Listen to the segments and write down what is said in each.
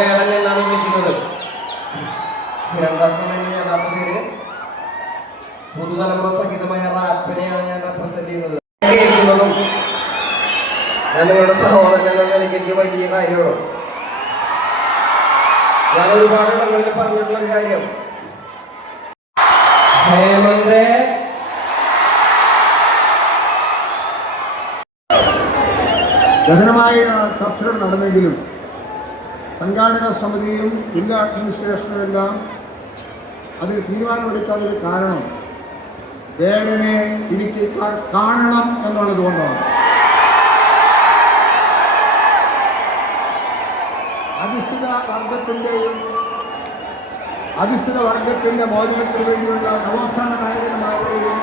വേടൻ എന്നാണ് വിളിക്കുന്നത്. ഹിരൺദാസ് എന്ന യഥാർത്ഥ പേര്. പുതുതലമുറ സംഗീതമായ റാപ്പിനെയാണ് ഞാൻ റെപ്രസെന്റ് ചെയ്യുന്നത്. കേൾക്കുന്നതും ഞാൻ നിങ്ങളുടെ സഹോദരൻ എന്ന നിലയ്ക്ക് എനിക്ക് വലിയ കാര്യമാണ്. ഞാൻ ഒരുപാട് ഇടങ്ങളിൽ പറഞ്ഞിട്ടുള്ള ഒരു കാര്യം, ഹേമന്തേ ഗഹനമായ ചർച്ചകൾ നടന്നെങ്കിലും സംഘാടക സമിതിയും ജില്ലാ അഡ്മിനിസ്ട്രേഷനും എല്ലാം അതിന് തീരുമാനമെടുക്കാനൊരു കാരണം വേടനെ ഇടുക്കി കാണണം എന്നുള്ളത് കൊണ്ടാണ്. അധിഷ്ഠിത വർഗത്തിൻ്റെ മോചനത്തിന് വേണ്ടിയുള്ള നവോത്ഥാന നായകന്മാരുടെയും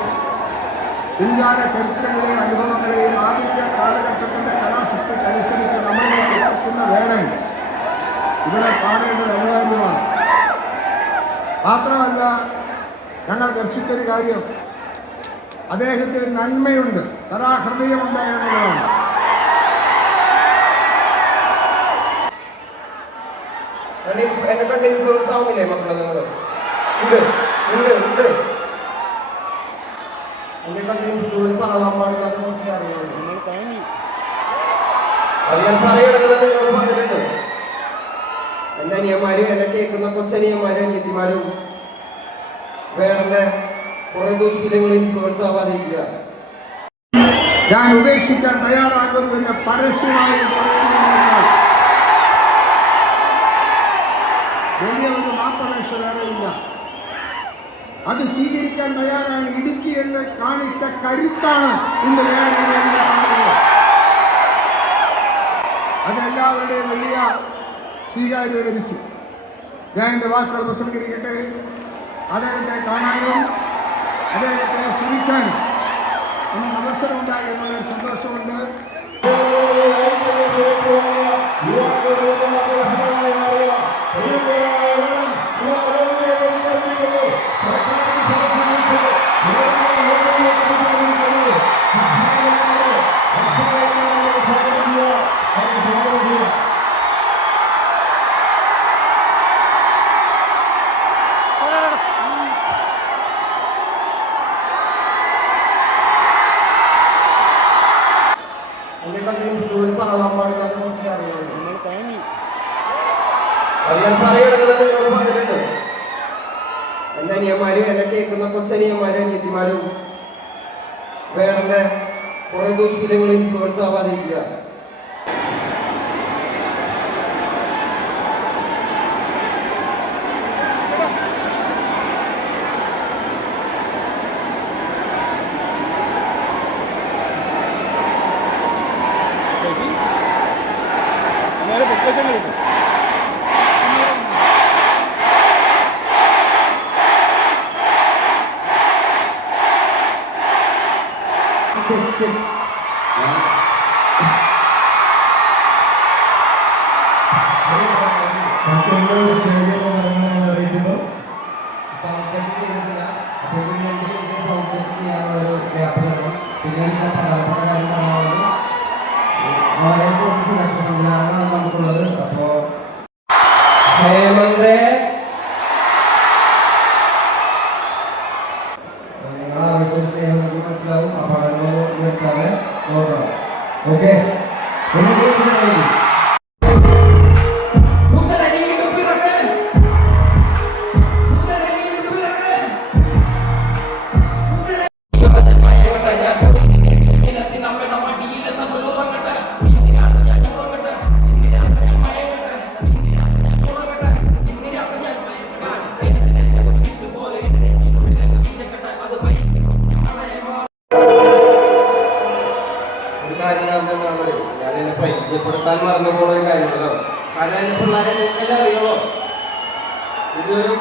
പിൻകാല ചരിത്രങ്ങളെയും അനുഭവങ്ങളെയും ആധുനിക കാലഘട്ടത്തിൻ്റെ കലാശക്തിക്കനുസരിച്ച് നമ്മളിലേക്ക് എത്തിക്കുന്ന വേടൻ ഇവിടെ കാണേണ്ടത് അനിവാര്യമാണ്. മാത്രമല്ല, ഞങ്ങൾ ദർശിച്ചൊരു കാര്യം, അദ്ദേഹത്തിന് നന്മയുണ്ട്, കലാഹൃദയമുണ്ട് എന്നുള്ളതാണ്. എന്നെ കണ്ട് ഇൻഫ്ലുവൻസ് ആവുന്നില്ലേ മക്കളെ? നിങ്ങൾ എന്നെ കണ്ട് ഇൻഫ്ലുവൻസ് ആവാൻ പാടില്ലാത്ത കുറച്ച് കാര്യങ്ങളുണ്ട്. അത് ഞാൻ പറയണമെന്ന് നിങ്ങളോട് പറഞ്ഞിട്ടുണ്ട്. എൻ്റെ അനിയന്മാരും എന്നെ കേൾക്കുന്ന കൊച്ചനിയന്മാരും അനിയത്തിമാരും വേടന്റെ കുറെ ദൂഷ്യങ്ങൾ ഇൻഫ്ലുവൻസ് ആവാതിരിക്കുക. ഞാൻ ഉപേക്ഷിക്കാൻ തയ്യാറാകുന്നുവെന്ന് പരസ്യമായി പറയുന്നതിനേക്കാൾ വലിയ ഒരു മാപ്പപേക്ഷ വേറെയില്ല. അത് സ്വീകരിക്കാൻ തയ്യാറാണ്. ഇടുക്കി എന്ന് കാണിച്ച കരുത്താണ് ഇന്ന് വേറെ കാണുന്നത്. അതിനെല്ലാവരുടെയും വലിയ സ്വീകാര്യത ലഭിച്ചു. ഞാൻ എൻ്റെ വാക്കുകൾ പ്രസംഗിക്കട്ടെ. അദ്ദേഹത്തെ കാണാനും അദ്ദേഹത്തെ ശ്രമിക്കാനും നമുക്ക് അവസരമുണ്ടായി എന്നുള്ള സന്തോഷമുണ്ട്. ഇൻഫ്ലുവൻസ് ആവാൻ പാടില്ലാത്ത കുറച്ച് കാര്യങ്ങളുണ്ട്. അത് ഞാൻ പറയണമെന്ന് നിങ്ങളോട് പറഞ്ഞിട്ടുണ്ട്. എൻ്റെ അനിയന്മാരും എന്നെ കേൾക്കുന്ന കൊച്ചനിയന്മാരും അനിയത്തിമാരും വേടന്റെ കുറെ ദൂഷ്യങ്ങൾ ഇൻഫ്ലുവൻസ് ആവാതിരിക്കുക. ഹേമന്തേ മനസ്സിലാവും. ആ പഠനങ്ങൾ നിർത്താതെ നോക്കണം. ഓക്കെ, ഞാനെന്നെ പരിചയപ്പെടുത്താൻ മറന്നു പോണ ഒരു കാര്യമല്ലോ. കാരണം എന്റെ പിള്ളേരെ നിങ്ങൾക്കെല്ലാം അറിയുള്ളൂ. ഇതൊരു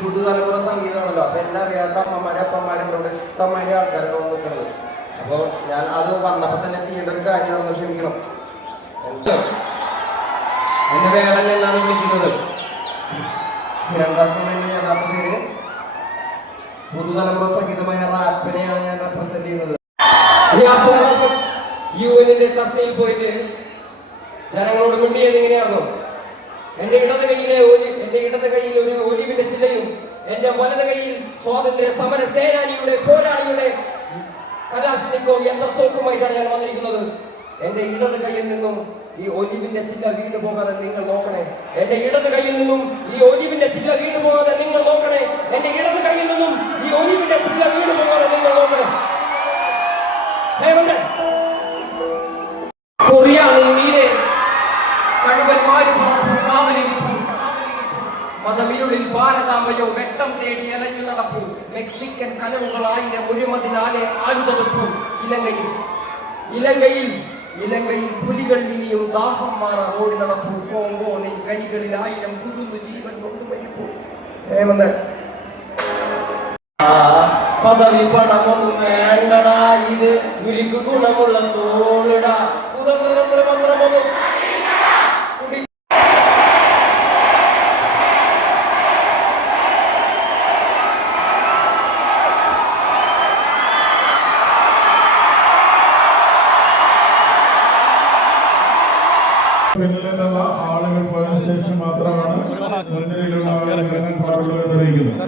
പുതുതലമുറ സംഗീതമാണല്ലോ. അപ്പൊ എന്നെ അറിയാത്ത അമ്മമാരും അപ്പന്മാരും ഇവിടെ ഇഷ്ടമായ ആൾക്കാരൊക്കെ വന്നിട്ടുള്ളത്. അപ്പൊ ഞാൻ അത് വന്നപ്പോ തന്നെ ചെയ്യേണ്ട ഒരു കാര്യമാണെന്ന് ക്ഷമിക്കണം. എന്നെ വേടൻ എന്നാണ് വിളിക്കുന്നത്. ഹിരൺദാസ് എന്ന യഥാർത്ഥ പേര്. പുതുതലമുറ സംഗീതമായ റാപ്പിനെയാണ് ഞാൻ റെപ്രസെന്റ് ചെയ്യുന്നത്. യുഎന്നിന്റെ ചർച്ചയിൽ പോയിട്ട് ജനങ്ങളോട് മിണ്ടിയത് എങ്ങനെയാണോ? എന്റെ ഇടത് കൈയിൽ ഒരു ഒലിവിന്റെ ചില്ലയും എന്റെ വലത് കൈയിൽ സ്വാതന്ത്ര്യ സമര സേനാനിയുടെ പോരാളിയുടെ കലാശ്നിക്കോ യന്ത്രത്തോക്കുമായിട്ടാണ് ഞാൻ വന്നിരിക്കുന്നത്. എന്റെ ഇടത് കൈയിൽ നിന്നും ഈ ഒലിവിന്റെ ചില്ല വീണു പോകാതെ നിങ്ങൾ നോക്കണേ. എന്റെ ഇടത് കൈയിൽ നിന്നും ഈ ഒലിവിന്റെ ചില്ല വീണു പോകാതെ നിങ്ങൾ നോക്കണേ. എന്റെ ഇടത് കൈയിൽ നിന്നും ഈ ഒലിവിന്റെ ചില്ല വീണു പോകാതെ നിങ്ങൾ നോക്കണേ. ഹേമന്തൻ കൊറിയാനിൽ നീരെ കഴുകന്മാരും കാവലിരിപ്പു. മതമിരുളിൽ ഭാരതാംബയോ വെട്ടം തേടി അലഞ്ഞു നടപ്പു. മെക്സിക്കൻ കനവുകൾ 1000 ഒരുമതിനാലെ ആയുധെടുപ്പു. ഇലങ്കയിൽ പുലികൾ ഇനിയും ദാഹം മാറാ ഓടി നടപ്പു. കോങ്കോനിൽ കരികളിൽ 1000 കുരുന്നു ജീവൻ കൊണ്ടുവരിപ്പു. ഹേമന്തൻ പദവി പണമൊന്നും വേണ്ടടാ, ഇത് ഗുരുക്ക് ഗുണമുള്ള തോളിടാ. മന്ത്രമൊന്നും പിന്നിലുള്ള ആളുകൾ പോയതിനു ശേഷം മാത്രമാണ് മുൻനിരയിലുള്ള ആളുകൾ പാടുള്ളൂ എന്നറിയിക്കുന്നത്.